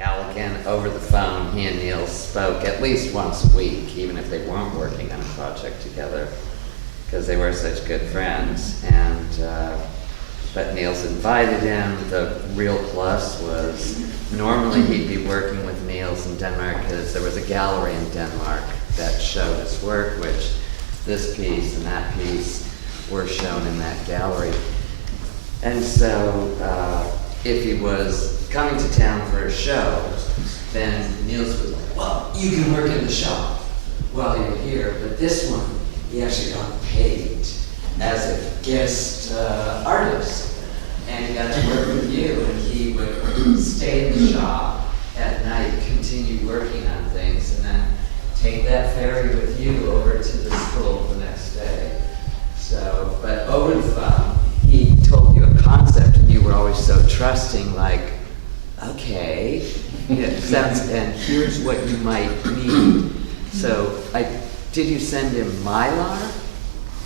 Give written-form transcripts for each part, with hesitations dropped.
Al, again, over the phone, he and Niels spoke at least once a week, even if they weren't working on a project together, because they were such good friends. And but Niels invited him. The real plus was normally he'd be working with Niels in Denmark because there was a gallery in Denmark that showed his work, which this piece and that piece were shown in that gallery. And so if he was coming to town for a show, then Niels was like, well, you can work in the shop while you're here, but this one, he actually got paid as a guest artist. And he got to work with you, and he would stay in the shop at night, continue working on things, and then take that ferry with you over to the school the next day. So, but over the phone, he told you a concept, and you were always so trusting, like, okay, it sounds, and here's what you might need. So, did you send him Mylar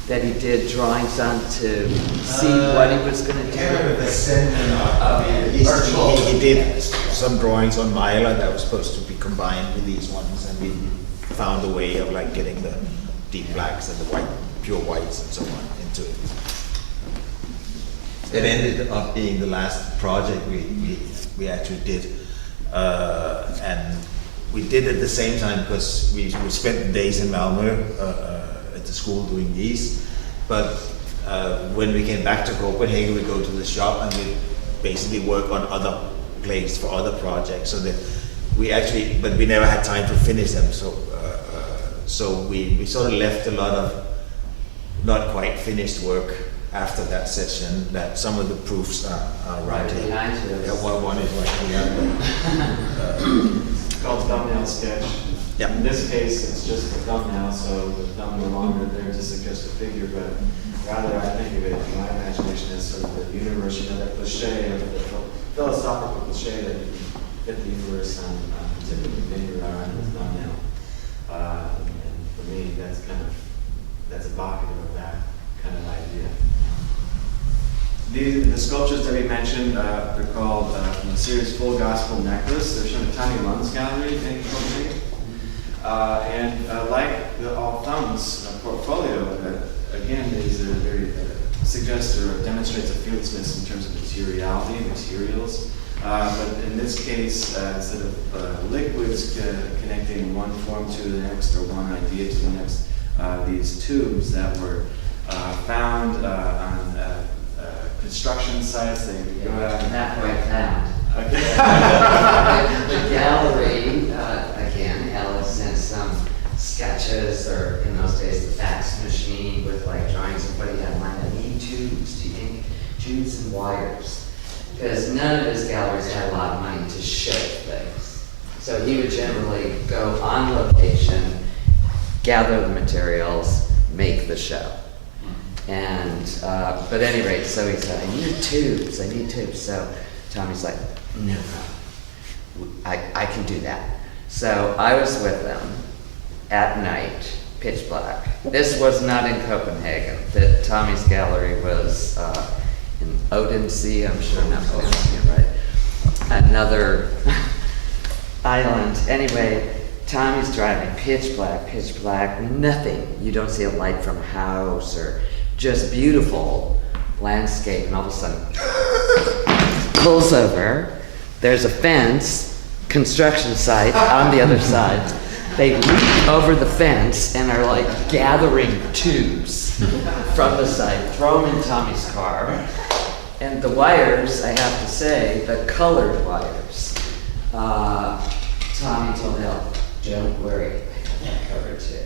that he did drawings on to see what he was going to do? I can't remember if I sent him or he did some drawings on Mylar that was supposed to be combined with these ones, and we found a way of like getting the deep blacks and the white, pure whites and so on into it. It ended up being the last project we actually did, and we did it at the same time because we spent the days in Malmö at the school doing these, but when we came back to Copenhagen, we go to the shop and we basically work on other plays for other projects. So that we actually, but we never had time to finish them. So we sort of left a lot of not quite finished work after that session. That some of the proofs are right here. Behind you. Yeah, one is right here. It's called thumbnail sketch. Yeah. In this case, it's just a thumbnail, so the thumb no longer there to suggest a figure, but rather I think of it in my imagination as sort of the universe, you know, that cliche, or the philosophical cliche that you can fit the universe on a typical finger or on the thumbnail. And for me, that's evocative of that kind of idea. The sculptures that we mentioned, they're called from the series Full Gospel Necklace. They're shown at Tiny Lund's gallery in Copenhagen. Like the All Thumbs portfolio, again, these are very suggests or demonstrates a fieldlessness in terms of materiality, materials. But in this case, instead of liquids connecting one form to the next or one idea to the next, these tubes that were found on construction sites. They go out and Not quite found. okay. The gallery, again, Alice sent some sketches, or in those days, the fax machine with like drawings of what he had in mind. I need tubes, do you think? Tubes and wires. Because none of his galleries had a lot of money to ship things. So he would generally go on location, gather the materials, make the show. And, but at any rate, so he said, I need tubes. So Tommy's like, no, I can do that. So I was with them at night, pitch black. This was not in Copenhagen. Tommy's gallery was in Odense, I'm sure not pronouncing it right. Another island. Anyway, Tommy's driving pitch black, nothing. You don't see a light from a house or just beautiful landscape, and all of a sudden pulls over. There's a fence, construction site on the other side. They leap over the fence and are like gathering tubes from the site, throw them in Tommy's car. And the wires, I have to say, the colored wires, Tommy told Al, don't worry, I got that covered too.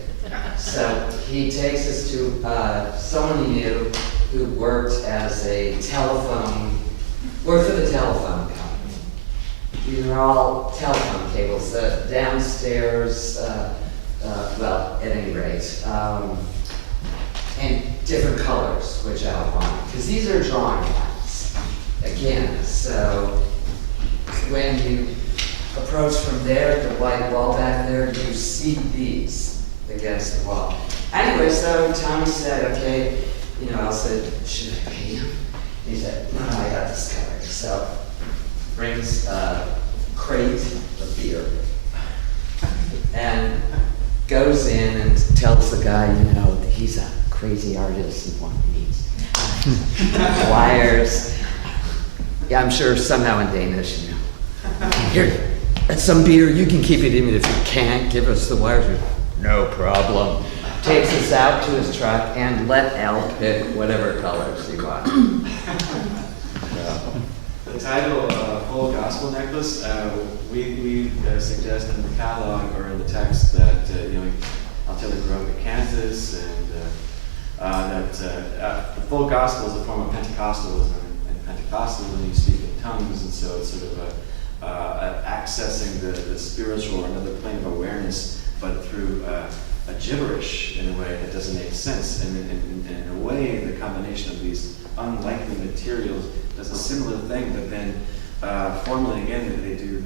So he takes us to someone he knew who worked as a worked for the telephone company. These are all telephone cables, downstairs, well, at any rate, and different colors, which I want, because these are drawing lines, again, so when you approach from there, the white wall back there, you see these against the wall. Anyway, so Tommy said, okay, I said, should I pay him? He said, no, I got this covered. So brings a crate goes in and tells the guy, you know, he's a crazy artist and needs wires. Yeah, I'm sure somehow in Danish, you know. Here, that's some beer, you can keep it even if you can't give us the wires. No problem. Takes us out to his truck and let Al pick whatever colors he wants. The title, Whole Gospel Necklace, we suggest in the catalog or in the text that, I'll tell you, grew up in Kansas, and the full gospel is a form of Pentecostalism, and Pentecostalism you speak in tongues, and so it's sort of accessing the spiritual or another plane of awareness, but through a gibberish in a way that doesn't make sense. And in a way, the combination of these unlikely materials does a similar thing, but then formally again, they do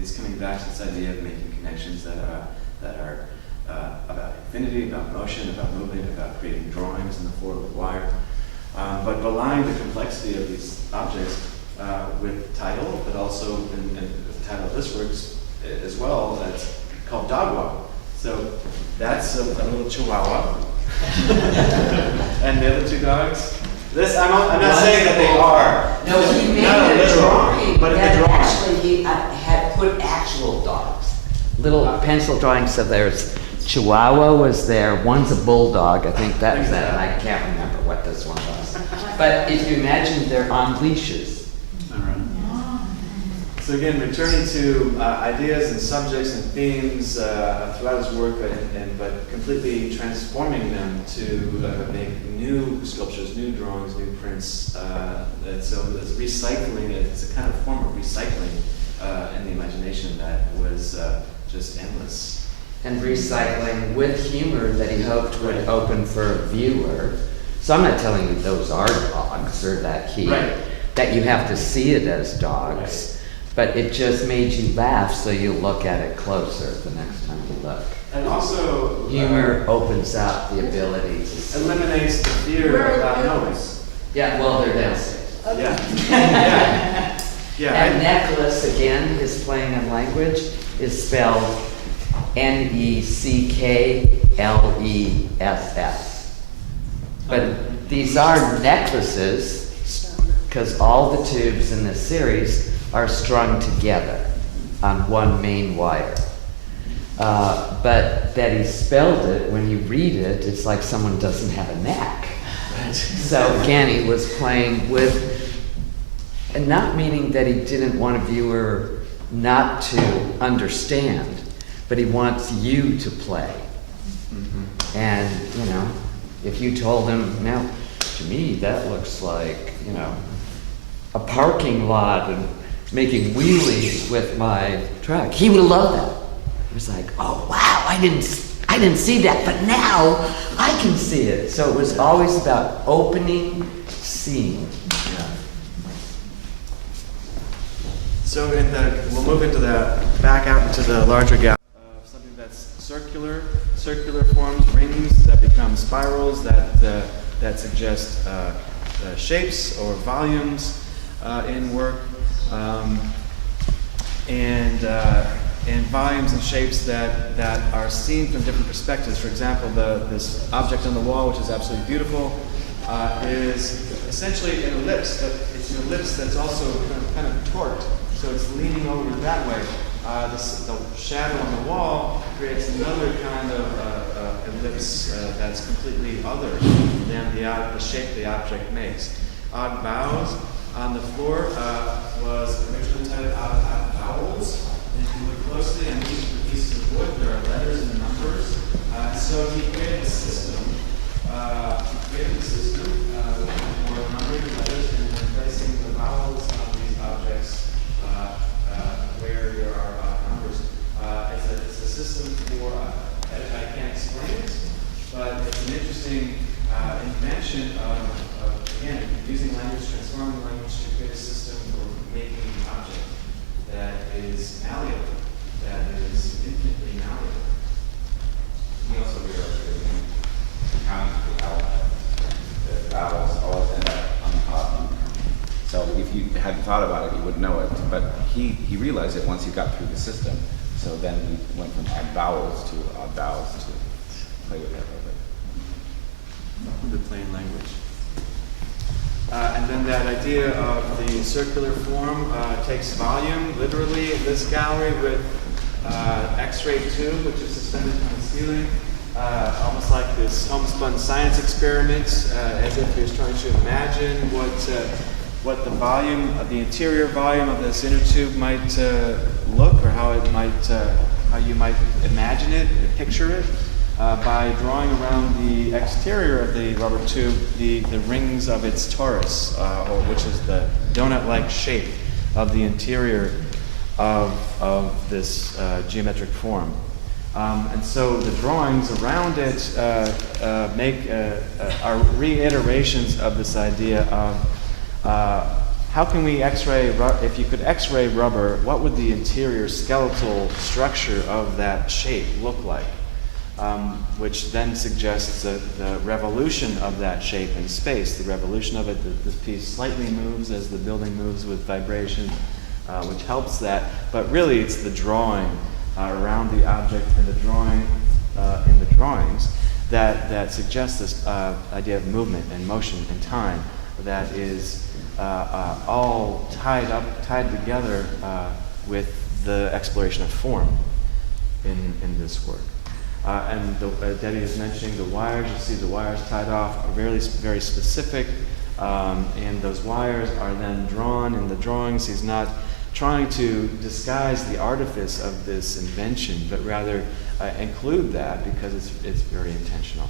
is coming back to this idea of making connections that are about infinity, about motion, about movement, about creating drawings in the floor with wire. But belying the complexity of these objects with title, but also in the title of this work as well, that's called Dog Walk. So that's a little chihuahua. And the other two dogs. I'm not saying that they are. No, he made a drawing. But in the drawing. Actually, he had put actual dogs. Little pencil drawings. So there's Chihuahua was there. One's a bulldog. I think that was that. And I can't remember what this one was. But if you imagine, they're on leashes. All right. So again, returning to ideas and subjects and themes throughout his work, but completely transforming them to make new sculptures, new drawings, new prints. And so it's recycling it. It's a kind of form of recycling in the imagination that was just endless. And recycling with humor that he hoped would open for a viewer. So I'm not telling you those are dogs or that that you have to see it as dogs. Right. But it just made you laugh, so you'll look at it closer the next time you look. And also, humor opens up the ability to see. Eliminates the fear about knowing. Yeah, well, they're downstairs. Okay. Yeah. Yeah. And necklace, again, is playing on language, is spelled Neckles. But these are necklaces, because all the tubes in this series are strung together on one main wire. But that he spelled it, when you read it, it's like someone doesn't have a neck. So again, he was playing with, and not meaning that he didn't want a viewer not to understand, but he wants you to play. Mm-hmm. And, if you told him, now, to me, that looks like, a parking lot and making wheelies with my truck, he would have loved that. It was like, oh wow, I didn't see that, but now I can see it. So it was always about opening, seeing. Yeah. So we'll move into back out into the larger gap of something that's circular forms, rings that become spirals that suggest shapes or volumes in work. And volumes and shapes that are seen from different perspectives. For example, this object on the wall, which is absolutely beautiful, is essentially an ellipse, but it's an ellipse that's also kind of torqued, so it's leaning over that way. The shadow on the wall creates another kind of ellipse that's completely other than the shape the object makes. Odd Vowels on the floor was originally titled Odd Vowels. And if you look closely on each of the pieces of wood, there are letters and numbers. So he created a system. For numbering letters and then placing the vowels on these objects where there are numbers. It's a system for, I can't explain it, but it's an interesting invention of, again, using language, transforming language to create a system for making an object that is malleable, that is infinitely malleable. We also realized that when you count the vowels always end up on the odd number. So if you hadn't thought about it, you wouldn't know it. But he realized it once he got through the system. So then we went from odd vowels to play with that a little bit. The plain language. And then that idea of the circular form takes volume, literally, in this gallery with X-ray tube, which is suspended from the ceiling, almost like this homespun science experiment, as if you're trying to imagine what the volume, the interior volume of this inner tube might look, or how you might imagine it, picture it. By drawing around the exterior of the rubber tube the rings of its torus, or which is the donut-like shape of the interior of this geometric form. And so the drawings around it are reiterations of this idea of how can we X-ray, if you could X-ray rubber, what would the interior skeletal structure of that shape look like? Which then suggests the revolution of that shape in space, the revolution of it, this piece slightly moves as the building moves with vibration, which helps that, but really it's the drawing around the object and the drawing in the drawings that suggests this idea of movement and motion and time that is all tied together with the exploration of form in this work. And Debbie is mentioning the wires. You see the wires tied off are very specific, and those wires are then drawn in the drawings. He's not trying to disguise the artifice of this invention, but rather include that because it's very intentional.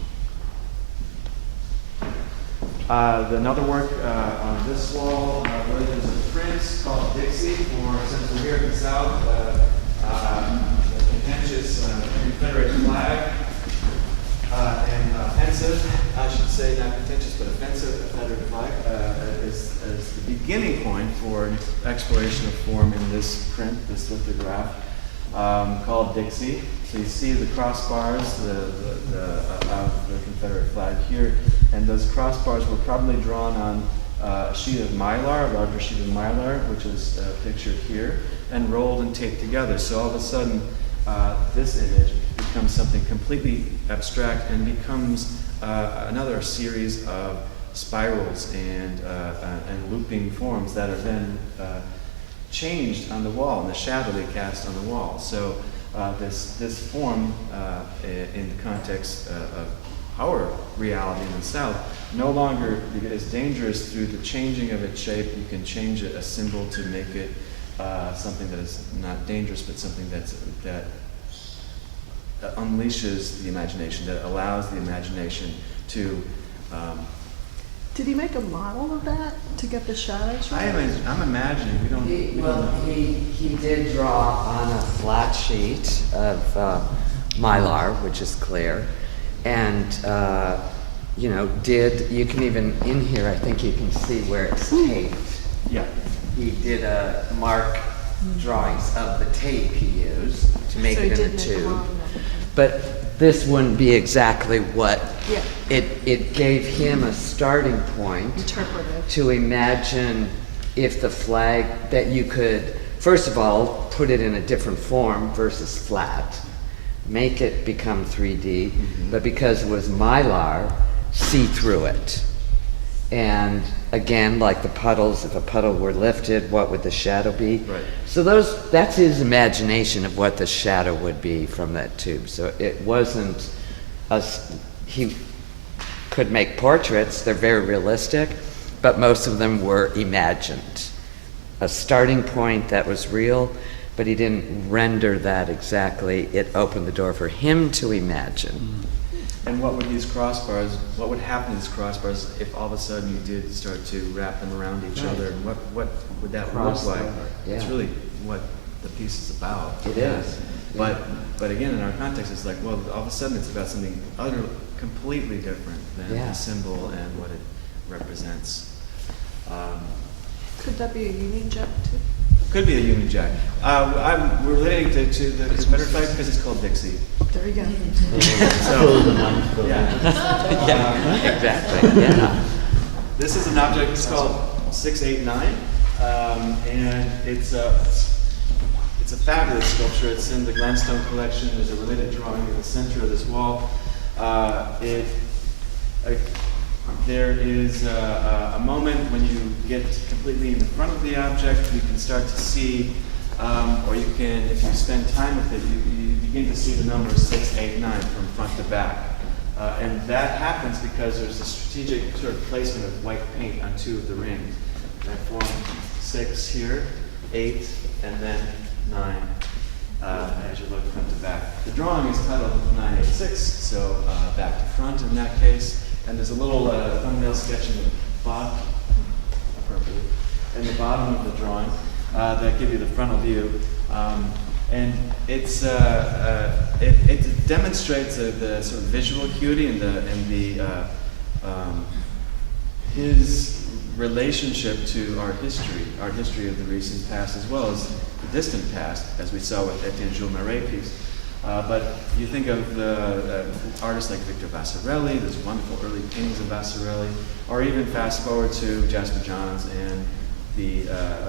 Another work on this wall, really there's a print called Dixie, for since we're here in the South, the contentious Confederate flag, and offensive, I should say, not contentious, but offensive Confederate flag, is the beginning point for an exploration of form in this print, this lithograph, called Dixie. So you see the crossbars of the Confederate flag here, and those crossbars were probably drawn on a sheet of mylar, a larger sheet of mylar, which is pictured here, and rolled and taped together. So all of a sudden, this image becomes something completely abstract and becomes another series of spirals and looping forms that are then changed on the wall, and the shadow they cast on the wall. So this form, in the context of our reality in the South, no longer is dangerous through the changing of its shape. You can change a symbol to make it something that is not dangerous, but something that unleashes the imagination, that allows the imagination to. Did he make a model of that to get the shadows right? I'm imagining we don't. He did draw on a flat sheet of mylar, which is clear, and you can even in here. I think you can see where it's taped. Yeah. He did mark drawings of the tape he used to make So it he in a did make a tube. model. But this wouldn't be exactly what Yeah. it gave him a starting point Interpretive. to imagine if the flag that you could first of all put it in a different form versus flat, make it become 3D, but because it was mylar, see through it. And again, like the puddles, if a puddle were lifted, what would the shadow be? Right. So that's his imagination of what the shadow would be from that tube. So it wasn't he could make portraits, they're very realistic, but most of them were imagined. A starting point that was real, but he didn't render that exactly. It opened the door for him to imagine. And what would happen to these crossbars if all of a sudden you did start to wrap them around each other? And what would that look like? Yeah. It's really what the piece is about. It is. But again, in our context, it's like, well, all of a sudden it's about something completely different than Yeah. the symbol and what it represents. Could that be a Union Jack too? Could be a Union Jack. I'm relating to the Confederate flag because it's called Dixie. There you go. So, Yeah, exactly. Yeah. this is an object. It's called 689, and it's It's a fabulous sculpture. It's in the Glenstone collection. There's a related drawing in the center of this wall. There is a moment when you get completely in the front of the object, you can start to see, or you can, if you spend time with it, you begin to see the numbers 6, 8, 9 from front to back. And that happens because there's a strategic sort of placement of white paint on 2 of the rings. That form 6 here, 8, and then 9 as you look front to back. The drawing is titled 986, so back to front in that case. And there's a little thumbnail sketch in the bottom, appropriately, in the bottom of the drawing that give you the frontal view. And it demonstrates the sort of visual acuity and his relationship to art history of the recent past as well as the distant past, as we saw with Etienne Jules Marais piece. But you think of artists like Victor Vasarely, there's wonderful early paintings of Vasarely, or even fast forward to Jasper Johns and the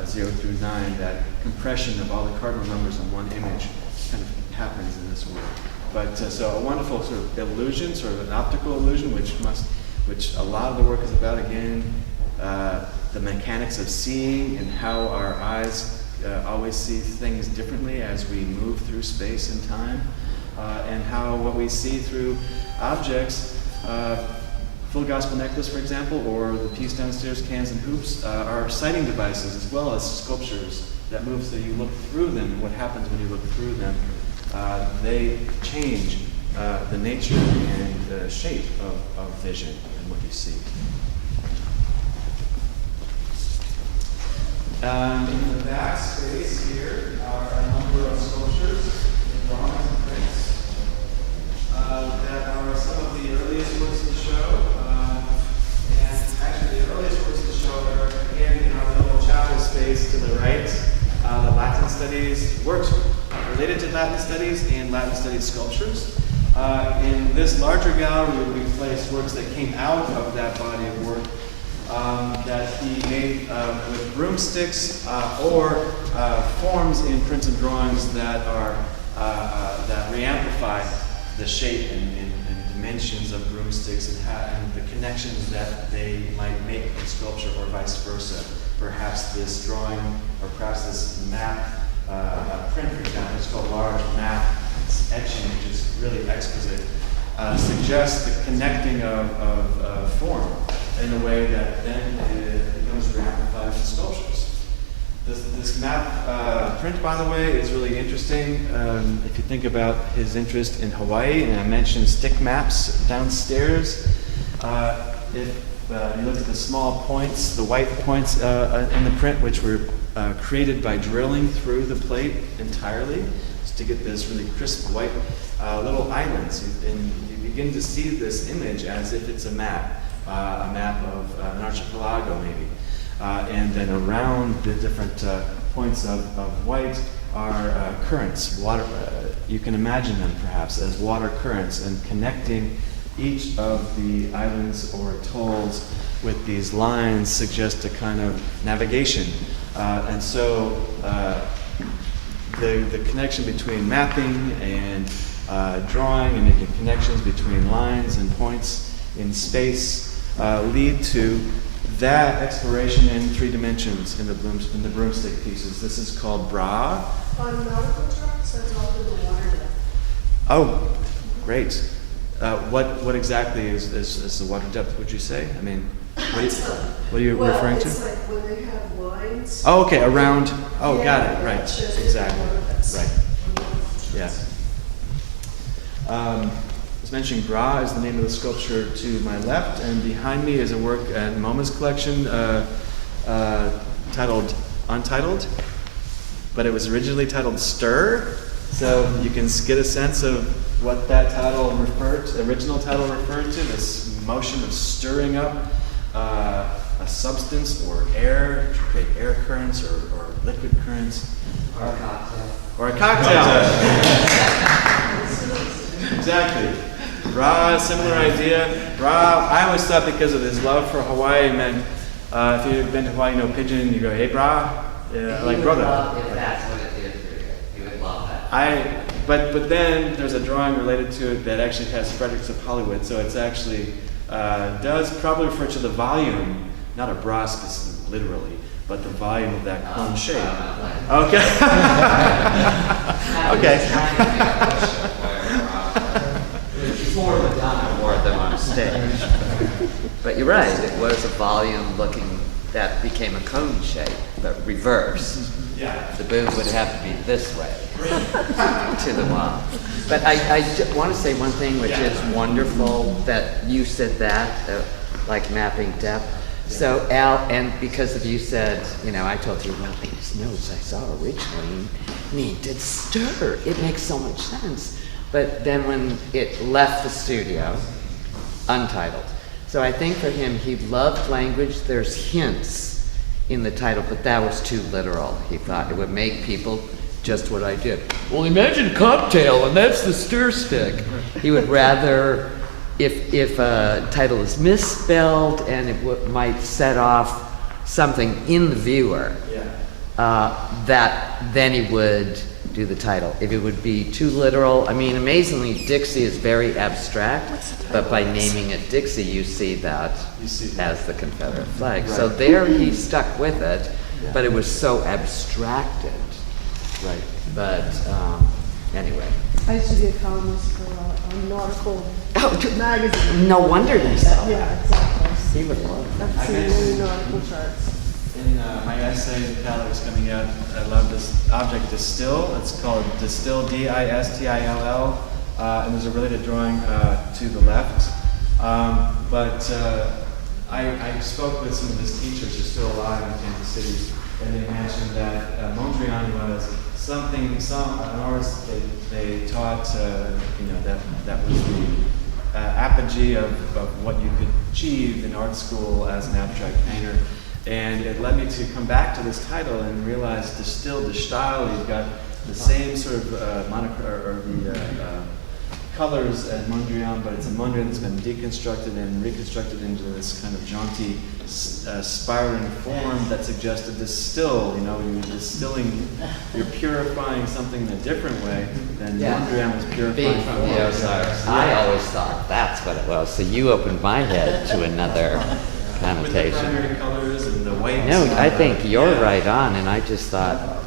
0 through 9, that compression of all the cardinal numbers in one image kind of happens in this work. But so a wonderful sort of illusion, sort of an optical illusion, which a lot of the work is about, again, the mechanics of seeing and how our eyes always see things differently as we move through space and time, and how what we see through objects, Full Gospel Necklace, for example, or the piece downstairs, Cans and Hoops, are sighting devices as well as sculptures that move so you look through them, and what happens when you look through them, they change the nature and the shape of vision and what you see. In the back space here are a number of sculptures, drawings and prints that are some of the earliest works of the show. And actually the earliest works of the show are again in our little chapel space to the right. The Latin Studies works related to Latin Studies and Latin Studies sculptures. In this larger gallery we placed works that came out of that body of work. That he made with broomsticks or forms in prints and drawings that are that re-amplify the shape and dimensions of broomsticks and the connections that they might make in sculpture or vice versa. Perhaps this drawing or perhaps this map print, for example, it's called large map. It's etching, which is really exquisite. Suggests the connecting of form in a way that then becomes re-amplified in sculptures. This map print, by the way, is really interesting. If you think about his interest in Hawaii, and I mentioned stick maps downstairs, if you look at the small points, the white points in the print, which were created by drilling through the plate entirely, just to get this really crisp white little islands, and you begin to see this image as if it's a map of an archipelago maybe. And then around the different points of white are currents, water. You can imagine them perhaps as water currents, and connecting each of the islands or atolls with these lines suggest a kind of navigation. And so the connection between mapping and drawing and making connections between lines and points in space lead to that exploration in 3 dimensions in the broomstick pieces. This is called bra. On nautical charts, that's often the water depth. Oh, great. What exactly is the water depth, would you say? I mean, what are you referring to? It's like when they have lines. Oh, okay, around. Oh, Yeah, got it. Right. that shows you Exactly. the water depths. Right. Yeah. I was mentioning Bra is the name of the sculpture to my left, and behind me is a work at MoMA's collection titled Untitled, but it was originally titled Stir, so you can get a sense of what that original title referred to, this motion of stirring up a substance or air to create air currents or liquid currents. Or a cocktail. Or a cocktail. Exactly. Bra, similar idea. Bra, I always thought because of his love for Hawaii meant, if you've been to Hawaii, you know Pidgin, you go, hey bra, like brother. If that's what it did for you. But then there's a drawing related to it that actually has Fredericks of Hollywood, so it's actually does probably refer to the volume, not a bra literally, but the volume of that cone shape. Okay. Okay. Before Madonna wore them on stage. But you're right, it was a volume looking, that became a cone shape, but reversed. Yeah. The boob would have to be this way to the wall. But I want to say one thing, which is wonderful that you said that, like mapping depth. So Al, and because of you said, you know, I told you, well, these notes I saw originally need to stir. It makes so much sense. But then when it left the studio, untitled. So I think for him, he loved language. There's hints in the title, but that was too literal. He thought it would make people just what I did. Well, imagine cocktail, and that's the stir stick. He would rather, if a title is misspelled and it might set off something in the viewer, that then he would do the title. If it would be too literal, I mean, amazingly, Dixie is very abstract, but by naming it Dixie, you see that as the Confederate flag. Right. So there he stuck with it, but it was so abstracted. Right. But anyway. I used to be a columnist for a nautical magazine. No wonder you saw Yeah, that. exactly. He would love I've seen many nautical charts. In my essay that was coming out, I love this object distill. It's called distill, D-I-S-T-I-L-L, and there's a related drawing to the left. But I spoke with some of his teachers who are still alive in Kansas City, and they mentioned that Mondrian was an artist they taught, that was the apogee of what you could achieve in art school as an abstract painter. And it led me to come back to this title and realize distill, the style, you've got the same sort of colors as Mondrian, but it's a Mondrian that's been deconstructed and reconstructed into this kind of jaunty, spiraling form that suggests a distill. You know, you're distilling, you're purifying something in a different way than Mondrian was purifying from the Ozarks. I always thought that's what it was. So you opened my head to another connotation. With the primary colors and the whites. No, I think you're right on, and I just thought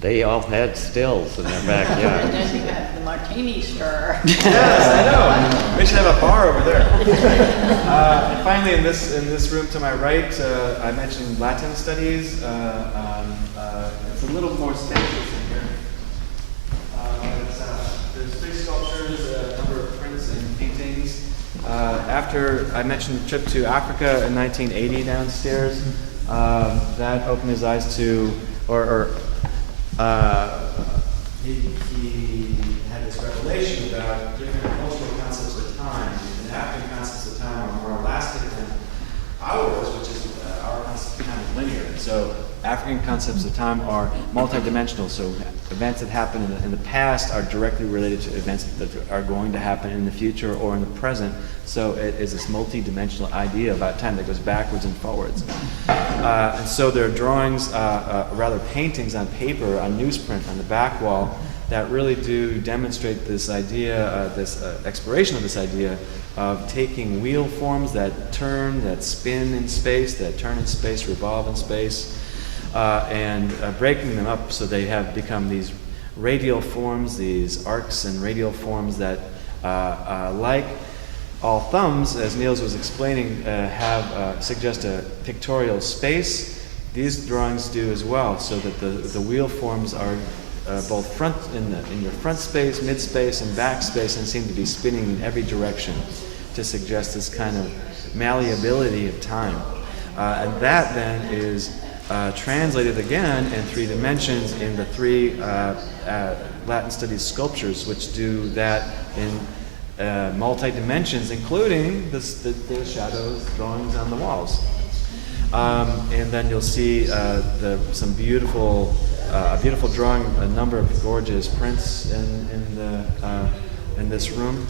they all had stills in their backyard. And then you have the martini stirrer. Yes, I know. We should have a bar over there. And finally, in this room to my right, I mentioned Latin studies. It's a little more spacious in here. There's big sculptures, a number of prints and paintings. After I mentioned the trip to Africa in 1980 downstairs, that opened his eyes to, he had this revelation about different cultural concepts of time. And African concepts of time are more elastic than ours, which is our concept of time is linear. So African concepts of time are multidimensional. So events that happen in the past are directly related to events that are going to happen in the future or in the present. So it is this multi-dimensional idea about time that goes backwards and forwards. And so there are drawings, rather paintings on paper, on newsprint on the back wall that really do demonstrate this idea, this exploration of this idea of taking wheel forms that turn, that spin in space, that turn in space, revolve in space, and breaking them up so they have become these radial forms, these arcs and radial forms that, like all thumbs, as Niels was explaining, suggest a pictorial space. These drawings do as well, so that the wheel forms are both front in your front space, mid space, and back space, and seem to be spinning in every direction to suggest this kind of malleability of time. And that then is translated again in 3 dimensions in the 3 Latin studies sculptures, which do that in multi-dimensions, including the shadows, drawings on the walls. And then you'll see some beautiful, a beautiful drawing, a number of gorgeous prints in this room.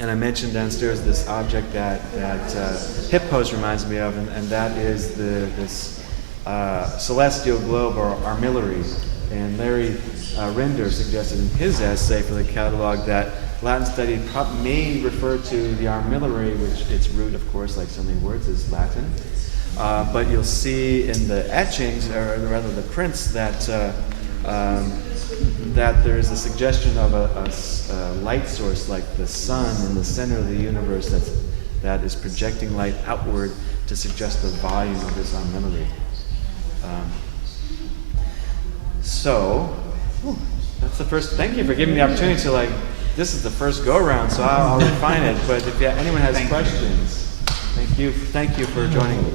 And I mentioned downstairs this object that hip pose reminds me of, and that is this celestial globe or armillary. And Larry Rinder suggested in his essay for the catalog that Latin study may refer to the armillary, which its root, of course, like so many words, is Latin. But you'll see in the etchings, or rather the prints, that that there is a suggestion of a light source like the sun in the center of the universe that is projecting light outward to suggest the volume of this armillary. That's the first. Thank you for giving me the opportunity to this is the first go around, so I'll refine it. But if anyone has questions, thank you for joining me.